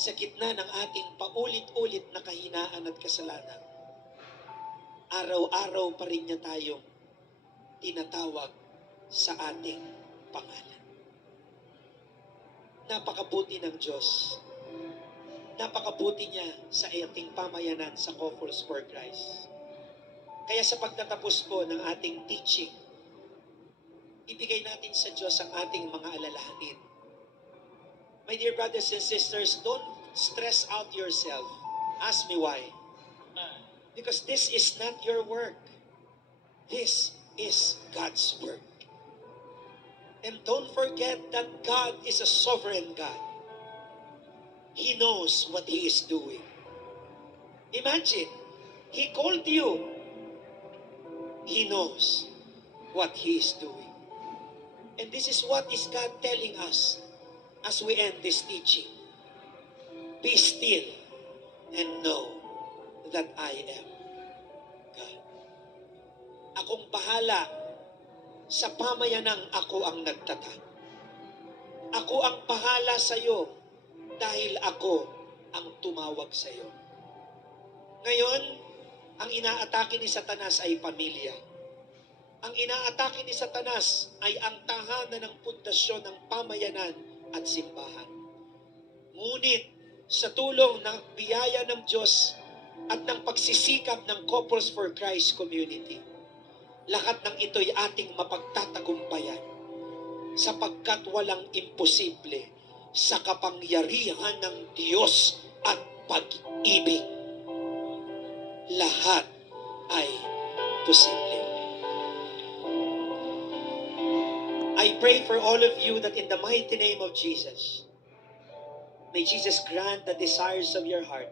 sa gitna ng ating paulit-ulit na kahinaan at kasalanan, araw-araw pa rin niya tayong tinatawag sa ating pangalan. Napakabuti ng Diyos. Napakabuti niya sa ating pamayanan sa Couples for Christ. Kaya sa pagtatapos po ng ating teaching, ibigay natin sa Diyos ang ating mga alalahanin. My dear brothers and sisters, don't stress out yourself. Ask me why. Because this is not your work. This is God's work. And don't forget that God is a sovereign God. He knows what He is doing. Imagine, He called you. He knows what He is doing. And this is what is God telling us as we end this teaching. Be still and know that I am God. Akong bahala sa pamayanang ako ang nagtatag. Ako ang bahala sa iyo dahil ako ang tumawag sa iyo. Ngayon, ang inaatake ni Satanas ay pamilya. Ang inaatake ni Satanas ay ang tahanan ng pundasyon ng pamayanan at simbahan. Ngunit sa tulong ng biyaya ng Diyos at ng pagsisikap ng Couples for Christ community, lahat ng ito'y ating mapagtatagumpayan sapagkat walang imposible sa kapangyarihan ng Diyos at pag-ibig. Lahat ay posible. I pray for all of you that in the mighty name of Jesus, may Jesus grant the desires of your heart.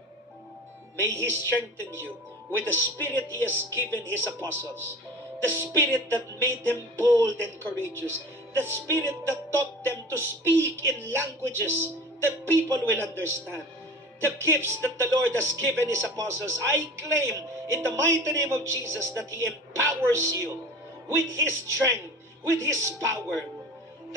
May He strengthen you with the Spirit He has given His apostles. The Spirit that made them bold and courageous. The Spirit that taught them to speak in languages that people will understand. The gifts that the Lord has given His apostles. I claim in the mighty name of Jesus that He empowers you with His strength, with His power.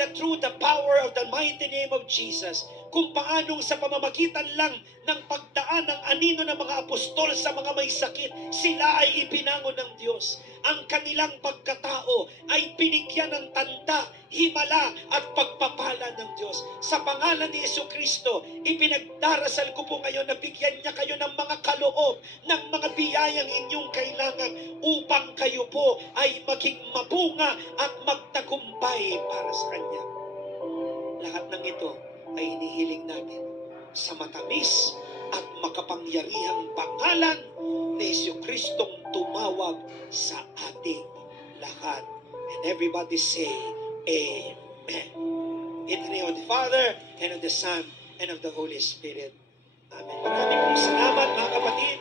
That through the power of the mighty name of Jesus, kung paanong sa pamamagitan lang ng pagdaan ng anino ng mga apostol sa mga may sakit, sila ay ipinangon ng Diyos. Ang kanilang pagkatao ay binigyan ng tanda, himala at pagpapala ng Diyos. Sa pangalan ni Jesucristo, ipinagdarasal ko po ngayon na bigyan niya kayo ng mga kaloob, ng mga biyayang inyong kailangan upang kayo po ay maging mabunga at magtagumpay para sa Kanya. Lahat ng ito ay hinihiling natin sa matamis at makapangyarihang pangalan ni Jesucristong tumawag sa ating lahat. And everybody say, Amen. In the name of the Father, and of the Son, and of the Holy Spirit. Amen. Maraming salamat mga kapatid.